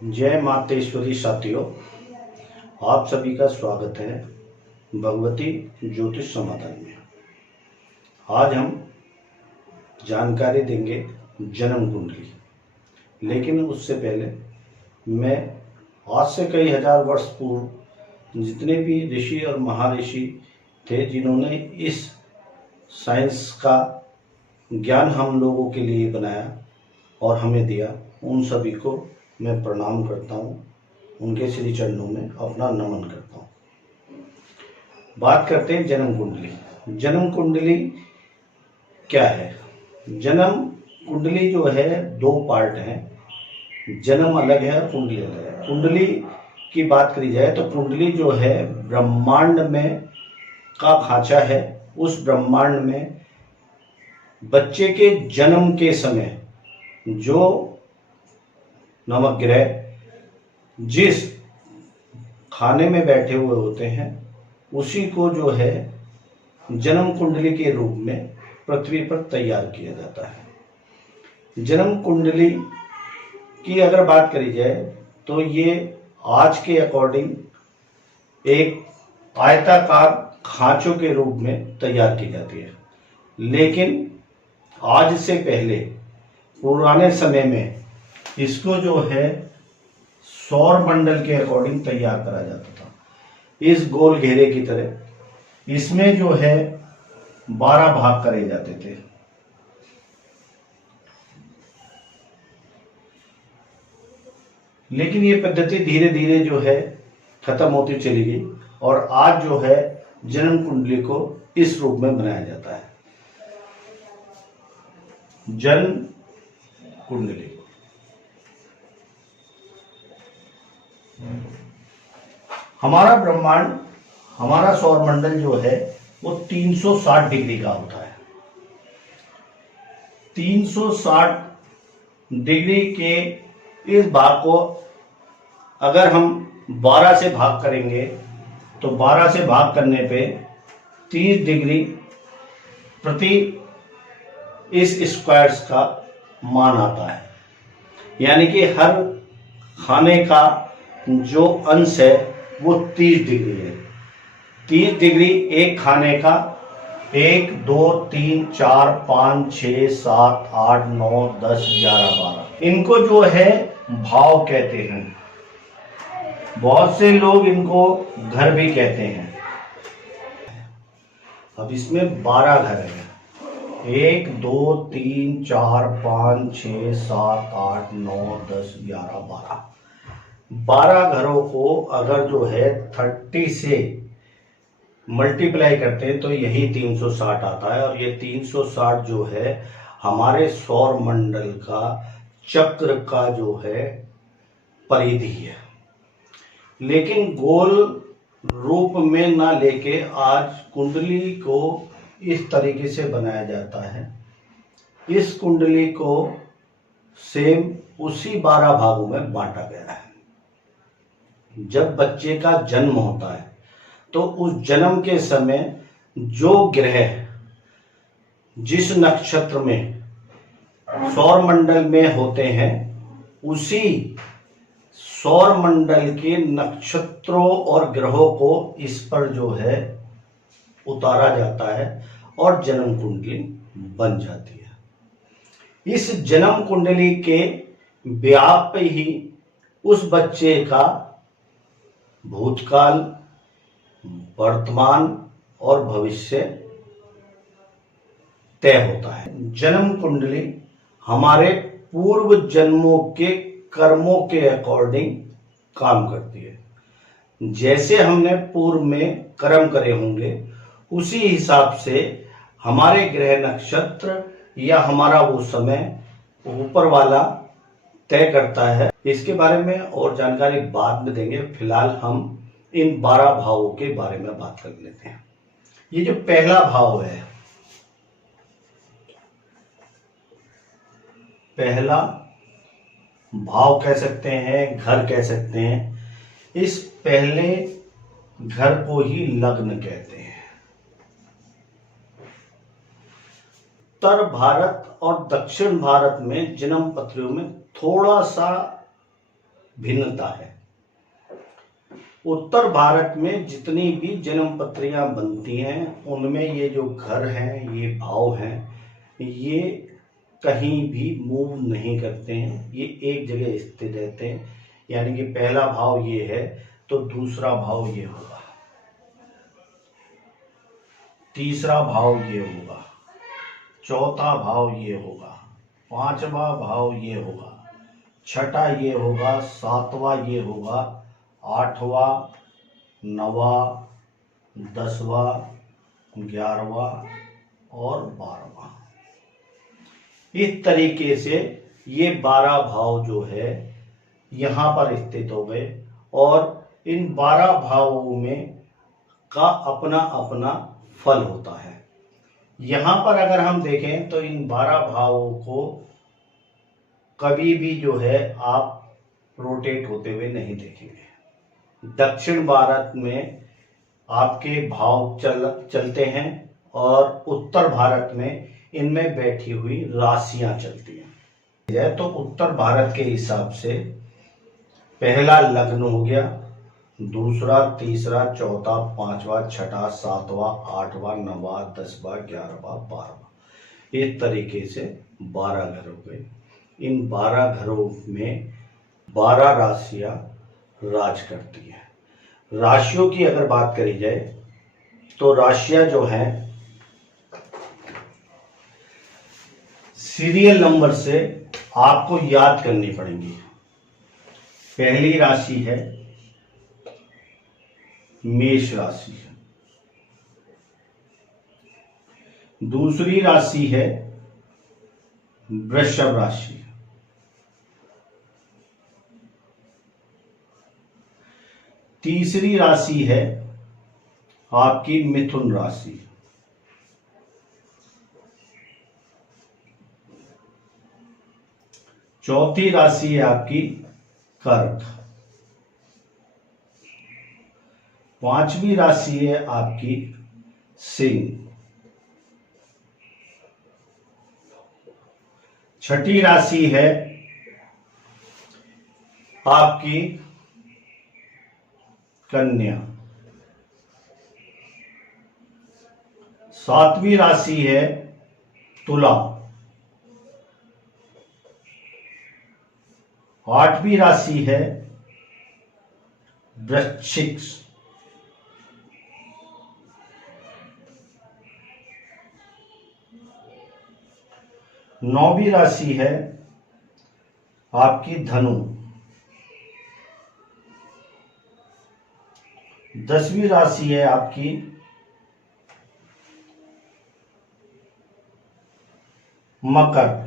जय मातेश्वरी साथियों, आप सभी का स्वागत है भगवती ज्योतिष समाधान में। आज हम जानकारी देंगे जन्म कुंडली, लेकिन उससे पहले मैं आज से कई हजार वर्ष पूर्व जितने भी ऋषि और महर्षि थे जिन्होंने इस साइंस का ज्ञान हम लोगों के लिए बनाया और हमें दिया, उन सभी को मैं प्रणाम करता हूँ, उनके श्री चरणों में अपना नमन करता हूँ। बात करते हैं जन्म कुंडली। जन्म कुंडली क्या है? जन्म कुंडली जो है दो पार्ट हैं, जन्म अलग है और कुंडली अलग है। कुंडली की बात करी जाए तो कुंडली जो है ब्रह्मांड में का खांचा है। उस ब्रह्मांड में बच्चे के जन्म के समय जो नवग्रह जिस खाने में बैठे हुए होते हैं उसी को जो है जन्म कुंडली के रूप में पृथ्वी पर तैयार किया जाता है। जन्म कुंडली की अगर बात करी जाए तो ये आज के अकॉर्डिंग एक आयताकार खांचों के रूप में तैयार की जाती है, लेकिन आज से पहले पुराने समय में इसको जो है सौर मंडल के अकॉर्डिंग तैयार करा जाता था। इस गोल घेरे की तरह इसमें जो है 12 भाग करे जाते थे। लेकिन ये पद्धति धीरे धीरे जो है खत्म होती चली गई और आज जो है जन्म कुंडली को इस रूप में बनाया जाता है। जन्म कुंडली हमारा ब्रह्मांड, हमारा सौर मंडल जो है वो 360 डिग्री का होता है। 360 डिग्री के इस भाग को अगर हम 12 से भाग करेंगे तो 12 से भाग करने पे 30 डिग्री प्रति इस स्क्वायर्स का मान आता है। यानी कि हर खाने का जो अंश है वो 30 डिग्री है। 30 डिग्री एक खाने का 1 2 3 4 5 6 7 8 9 10 11 12 इनको जो है भाव कहते हैं। बहुत से लोग इनको घर भी कहते हैं। अब इसमें 12 घर हैं। 1 2 3 4 5 6 7 8 9 10 11 12 12 घरों को अगर जो है 30 से मल्टीप्लाई करते हैं तो यही 360 आता है। और ये 360 जो है हमारे सौर मंडल का चक्र का जो है परिधि है। लेकिन गोल रूप में ना लेके आज कुंडली को इस तरीके से बनाया जाता है। इस कुंडली को सेम उसी 12 भागों में बांटा गया है। जब बच्चे का जन्म होता है तो उस जन्म के समय जो ग्रह जिस नक्षत्र में सौर मंडल में होते हैं उसी सौर मंडल के नक्षत्रों और ग्रहों को इस पर जो है उतारा जाता है और जन्म कुंडली बन जाती है। इस जन्म कुंडली के व्याप पे ही उस बच्चे का भूतकाल, वर्तमान और भविष्य तय होता है। जन्म कुंडली हमारे पूर्व जन्मों के कर्मों के अकॉर्डिंग काम करती है। जैसे हमने पूर्व में कर्म करे होंगे उसी हिसाब से हमारे ग्रह नक्षत्र या हमारा वो समय ऊपर वाला तय करता है। इसके बारे में और जानकारी बाद में देंगे। फिलहाल हम इन 12 भावों के बारे में बात कर लेते हैं। ये जो पहला भाव है, पहला भाव कह सकते हैं, घर कह सकते हैं। इस पहले घर को ही लग्न कहते हैं। उत्तर भारत और दक्षिण भारत में जन्म पत्रियों में थोड़ा सा भिन्नता है। उत्तर भारत में जितनी भी जन्म पत्रियां बनती हैं उनमें ये जो घर हैं, ये भाव हैं, ये कहीं भी मूव नहीं करते हैं, ये एक जगह स्थित रहते हैं। यानी कि पहला भाव ये है तो दूसरा भाव ये होगा, तीसरा भाव ये होगा, चौथा भाव ये होगा, पांचवा भाव ये होगा, छठा ये होगा, सातवां ये होगा, आठवां, नवा, 10वां, 11वां और 12वां। इस तरीके से ये 12 भाव जो है यहाँ पर स्थित हो गए और इन 12 भावों में का अपना अपना फल होता है। यहाँ पर अगर हम देखें तो इन 12 भावों को कभी भी जो है आप रोटेट होते हुए नहीं देखेंगे। दक्षिण भारत में आपके भाव चलते हैं और उत्तर भारत में इनमें बैठी हुई राशियां चलती हैं। तो उत्तर भारत के हिसाब से पहला लग्न हो गया, दूसरा, तीसरा, चौथा, पांचवा, छठा, सातवां, आठवां, नवा, 10वां, 11वां, 12वां। इस तरीके से 12 घर हो गए। इन 12 घरों में 12 राशियां राज करती हैं। राशियों की अगर बात करी जाए तो राशियां जो हैं सीरियल नंबर से आपको याद करनी पड़ेंगी। पहली राशि है मेष राशि, दूसरी राशि है वृषभ राशि, तीसरी राशि है आपकी मिथुन राशि, चौथी राशि है आपकी कर्क, पांचवी राशि है आपकी सिंह, छठी राशि है आपकी कन्या, सातवीं राशि है तुला, आठवीं राशि है वृश्चिक, नौवीं राशि है आपकी धनु, 10वीं राशि है आपकी मकर,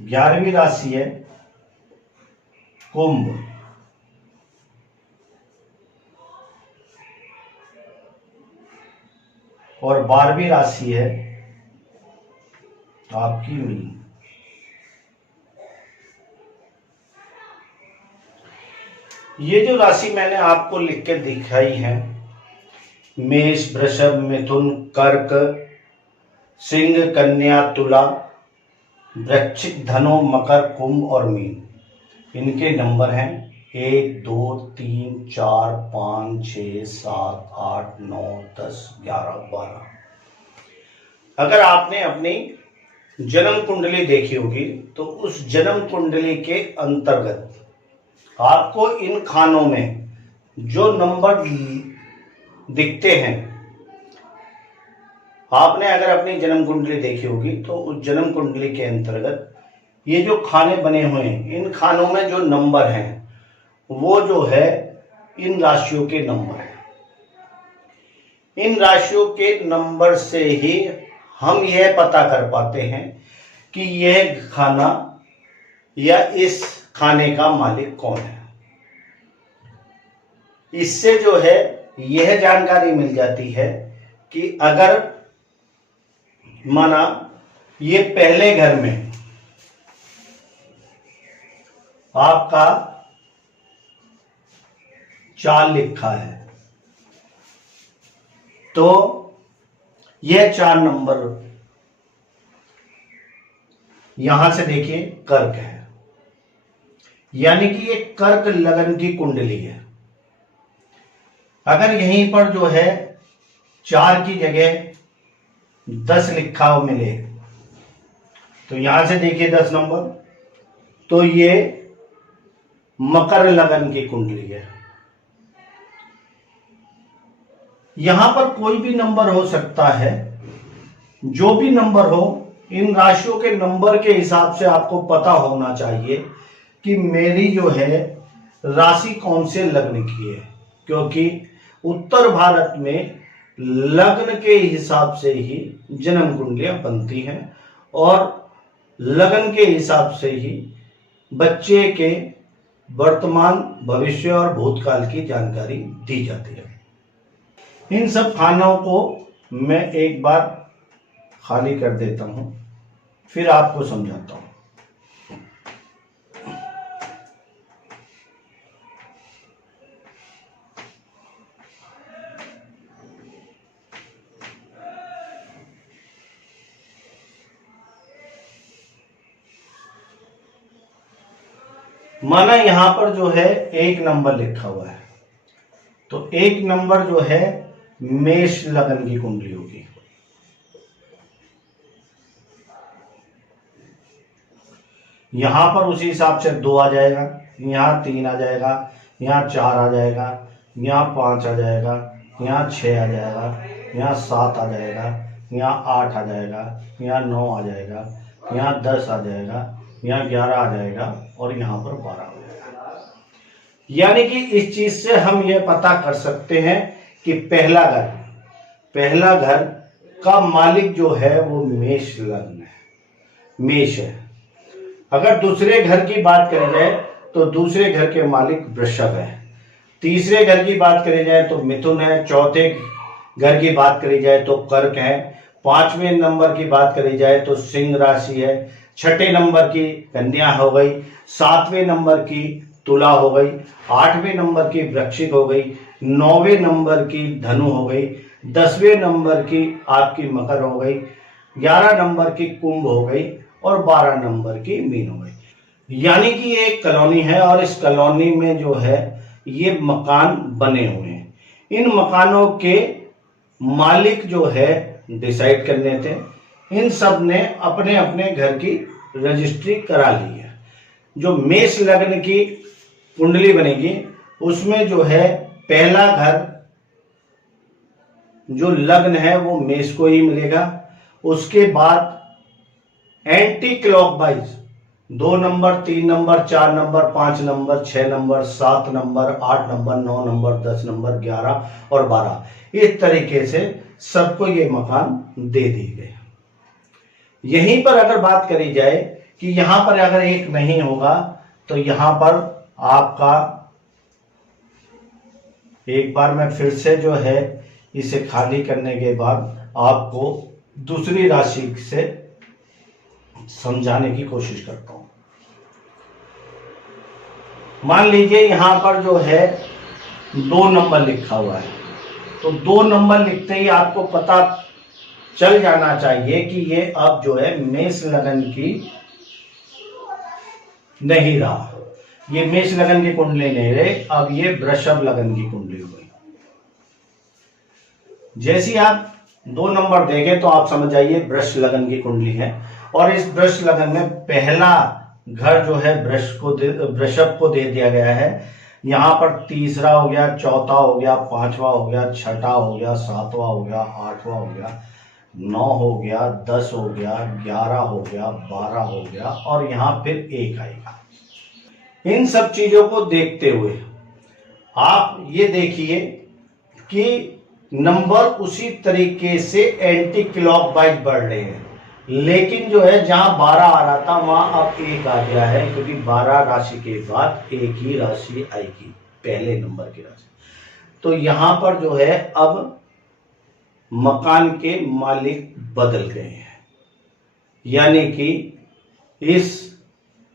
11वीं राशि है कुंभ और 12वीं राशि है आपकी मीन। ये जो राशि मैंने आपको लिख के दिखाई है, मेष, वृषभ, मिथुन, कर्क, सिंह, कन्या, तुला, वृश्चिक, धनु, मकर, कुंभ और मीन, इनके नंबर हैं 1, 2, 3, 4, 5, 6, 7, 8, 9, 10, 11, 12। अगर आपने अपनी जन्म कुंडली देखी होगी तो उस जन्म कुंडली के अंतर्गत आपको इन खानों में जो नंबर दिखते हैं, आपने अगर अपनी जन्म कुंडली देखी होगी तो उस जन्म कुंडली के अंतर्गत ये जो खाने बने हुए हैं, इन खानों में जो नंबर हैं वो जो है इन राशियों के नंबर हैं। इन राशियों के नंबर से ही हम यह पता कर पाते हैं कि यह खाना या इस खाने का मालिक कौन है। इससे जो है यह जानकारी मिल जाती है कि अगर माना ये पहले घर में आपका 4 लिखा है तो यह 4 नंबर यहां से देखिए कर्क है, यानी कि ये कर्क लगन की कुंडली है। अगर यहीं पर जो है 4 की जगह 10 लिखा हो मिले, तो यहां से देखिए 10 नंबर, तो ये मकर लगन की कुंडली है। यहां पर कोई भी नंबर हो सकता है, जो भी नंबर हो, इन राशियों के नंबर के हिसाब से आपको पता होना चाहिए कि मेरी जो है राशि कौन से लग्न की है, क्योंकि उत्तर भारत में लग्न के हिसाब से ही जन्म कुंडलियां बनती हैं और लग्न के हिसाब से ही बच्चे के वर्तमान, भविष्य और भूतकाल की जानकारी दी जाती है। इन सब खानों को मैं एक बार खाली कर देता हूं, फिर आपको समझाता हूं। माना यहां पर जो है 1 नंबर लिखा हुआ है, तो 1 नंबर जो है मेष लगन की कुंडली होगी। यहां पर उसी हिसाब से 2 आ जाएगा, यहां 3 आ जाएगा, यहां 4 आ जाएगा, यहां 5 आ जाएगा, यहां 6 आ जाएगा, यहां 7 आ जाएगा, यहां 8 आ जाएगा, यहां 9 आ जाएगा, यहां 10 आ जाएगा, यहां 11 आ जाएगा और यहां पर 12 आ जाएगा। यानी कि इस चीज से हम यह पता कर सकते हैं कि पहला घर का मालिक जो है वो मेष लग्न है, मेष है। अगर दूसरे घर की बात करी जाए तो दूसरे घर के मालिक वृषभ है, तीसरे घर की बात करी जाए तो मिथुन है, चौथे घर की बात करी जाए तो कर्क है, 5वें नंबर की बात करी जाए तो सिंह राशि है, 6ठे नंबर की कन्या हो गई, 7वें नंबर की तुला हो गई, 8वें नंबर की वृश्चिक हो गई, 9वें नंबर की धनु हो गई, 10वें नंबर की आपकी मकर हो गई, 11 नंबर की कुंभ हो गई और 12 नंबर की मीन हो गई। यानी कि ये एक कॉलोनी है और इस कॉलोनी में जो है ये मकान बने हुए हैं। इन मकानों के मालिक जो है डिसाइड करने थे, इन सब ने अपने अपने घर की रजिस्ट्री करा ली है। जो मेष लग्न की कुंडली बनेगी उसमें जो है पहला घर जो लग्न है वो मेष को ही मिलेगा। उसके बाद anti clockwise 2 number, 3 number, 4 number, 5 number, 6 number, 7 number, 8 number, 9 number, 10 number, 11 और 12, इस तरीके से सबको ये मकान दे दिए गए। यहीं पर अगर बात करी जाए कि यहां पर अगर 1 नहीं होगा तो यहां पर आपका, एक बार मैं फिर से जो है इसे खाली करने के बाद आपको दूसरी राशि से समझाने की कोशिश करता हूं। मान लीजिए यहां पर जो है 2 नंबर लिखा हुआ है, तो 2 नंबर लिखते ही आपको पता चल जाना चाहिए कि ये अब जो है मेष लगन की नहीं रहा, ये मेष लगन की कुंडली नहीं रहे, अब ये वृषभ लगन की कुंडली हो गई। जैसे आप 2 नंबर देखें तो आप समझ जाइए वृष लगन की कुंडली है और इस वृष लगन में पहला घर जो है वृषभ को दे दिया गया है। यहां पर तीसरा हो गया, चौथा हो गया, 5वां हो गया, 6ठा हो गया, 7वां हो गया, 8वां हो गया, 9 हो गया, 10 हो गया, 11 हो गया, 12 हो गया और यहां फिर 1 आएगा। इन सब चीजों को देखते हुए आप ये देखिए कि नंबर उसी तरीके से एंटी क्लॉकवाइज बढ़ रहे हैं, लेकिन जो है जहां 12 आ रहा था वहां अब 1 आ गया है, क्योंकि 12 राशि के बाद एक ही राशि आएगी, पहले नंबर की राशि। तो यहां पर जो है अब मकान के मालिक बदल गए हैं, यानी कि इस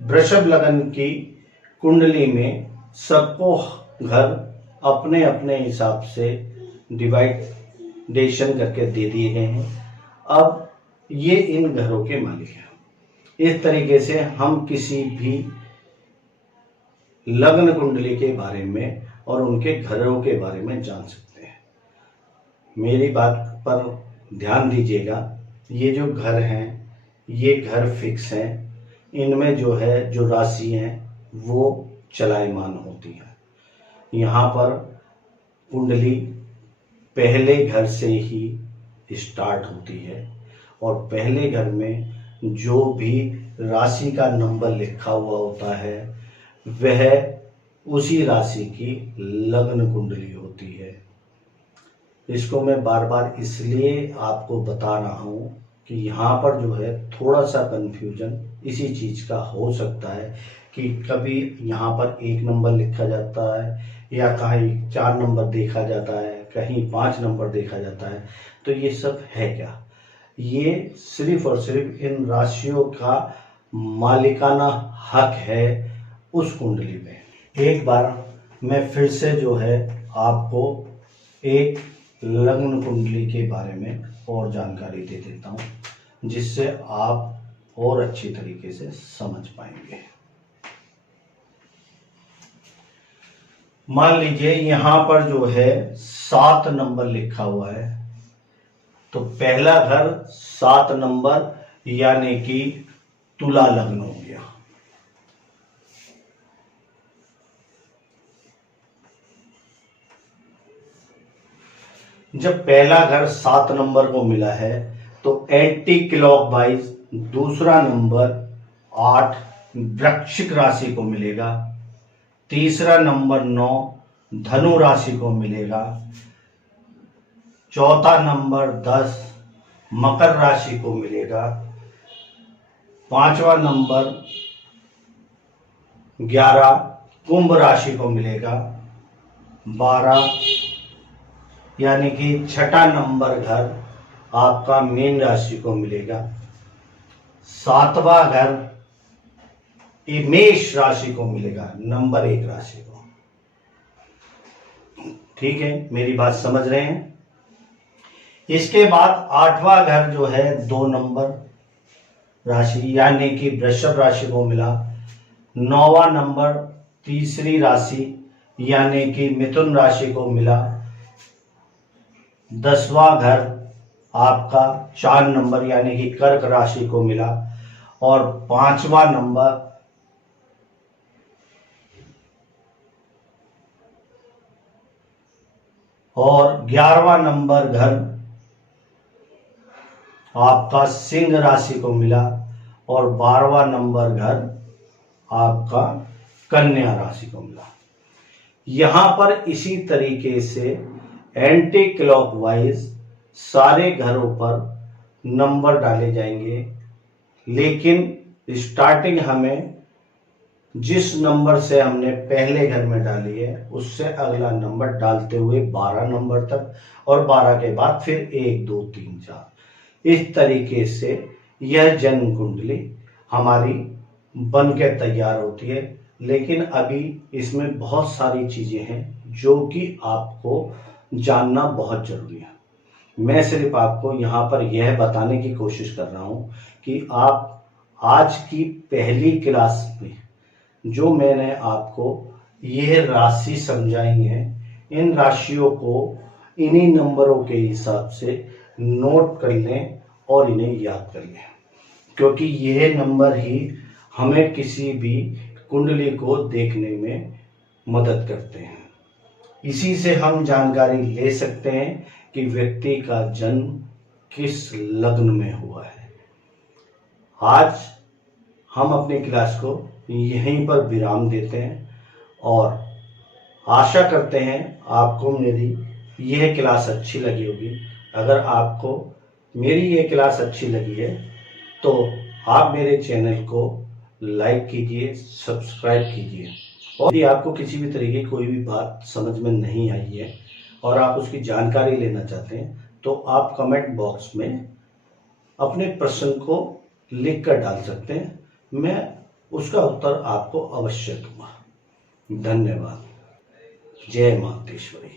वृषभ लगन की कुंडली में सबको घर अपने अपने हिसाब से डिवाइडेशन करके दे दिए गए हैं। अब ये इन घरों के मालिक हैं। इस तरीके से हम किसी भी लग्न कुंडली के बारे में और उनके घरों के बारे में जान सकते हैं। मेरी बात पर ध्यान दीजिएगा, ये जो घर हैं ये घर फिक्स हैं, इनमें जो है जो राशि हैं वो चलायमान होती है। यहाँ पर कुंडली पहले घर से ही स्टार्ट होती है और पहले घर में जो भी राशि का नंबर लिखा हुआ होता है वह उसी राशि की लग्न कुंडली होती है। इसको मैं बार बार इसलिए आपको बता रहा हूँ कि यहाँ पर जो है थोड़ा सा कन्फ्यूजन इसी चीज़ का हो सकता है कि कभी यहाँ पर 1 नंबर लिखा जाता है या कहीं 4 नंबर देखा जाता है, कहीं 5 नंबर देखा जाता है। तो ये सब है क्या? ये सिर्फ और सिर्फ इन राशियों का मालिकाना हक है उस कुंडली में। एक बार मैं फिर से जो है आपको एक लग्न कुंडली के बारे में और जानकारी दे देता हूँ, जिससे आप और अच्छी तरीके से समझ पाएंगे। मान लीजिए यहाँ पर जो है 7 नंबर लिखा हुआ है, तो पहला घर 7 नंबर यानी कि तुला लग्न हो गया। जब पहला घर 7 नंबर को मिला है तो एंटी क्लॉकवाइज दूसरा नंबर 8 वृश्चिक राशि को मिलेगा, तीसरा नंबर 9 धनु राशि को मिलेगा, चौथा नंबर 10 मकर राशि को मिलेगा, पांचवा नंबर 11 कुंभ राशि को मिलेगा, 12 यानी कि छठा नंबर घर आपका मीन राशि को मिलेगा, 7वां घर मेष राशि को मिलेगा, नंबर 1 राशि को। ठीक है, मेरी बात समझ रहे हैं? इसके बाद 8वां घर जो है 2 नंबर राशि यानी कि वृषभ राशि को मिला, 9वां नंबर तीसरी राशि यानी कि मिथुन राशि को मिला, 10वां घर आपका 4 नंबर यानी कि कर्क राशि को मिला और 5वां नंबर और 11वां नंबर घर आपका सिंह राशि को मिला और 12वां नंबर घर आपका कन्या राशि को मिला। यहां पर इसी तरीके से एंटी क्लॉकवाइज सारे घरों पर नंबर डाले जाएंगे, लेकिन स्टार्टिंग हमें जिस नंबर से हमने पहले घर में डाली है उससे अगला नंबर डालते हुए 12 नंबर तक और 12 के बाद फिर 1 2 3 4 इस तरीके से यह जन्म कुंडली हमारी बन के तैयार होती है। लेकिन अभी इसमें बहुत सारी चीजें हैं जो कि आपको जानना बहुत जरूरी है। मैं सिर्फ आपको यहाँ पर यह बताने की कोशिश कर रहा हूँ कि आप आज की पहली क्लास में जो मैंने आपको यह राशि समझाई है, इन राशियों को इन्हीं नंबरों के हिसाब से नोट कर लें और इन्हें याद कर लें, क्योंकि यह नंबर ही हमें किसी भी कुंडली को देखने में मदद करते हैं। इसी से हम जानकारी ले सकते हैं कि व्यक्ति का जन्म किस लग्न में हुआ है। आज हम अपनी क्लास को यहीं पर विराम देते हैं और आशा करते हैं आपको मेरी यह क्लास अच्छी लगी होगी। अगर आपको मेरी यह क्लास अच्छी लगी है तो आप मेरे चैनल को लाइक कीजिए, सब्सक्राइब कीजिए। और यदि आपको किसी भी तरीके की कोई भी बात समझ में नहीं आई है और आप उसकी जानकारी लेना चाहते हैं तो आप कमेंट बॉक्स में अपने प्रश्न को लिख कर डाल सकते हैं, मैं उसका उत्तर आपको अवश्य दूंगा। धन्यवाद। जय मातेश्वरी।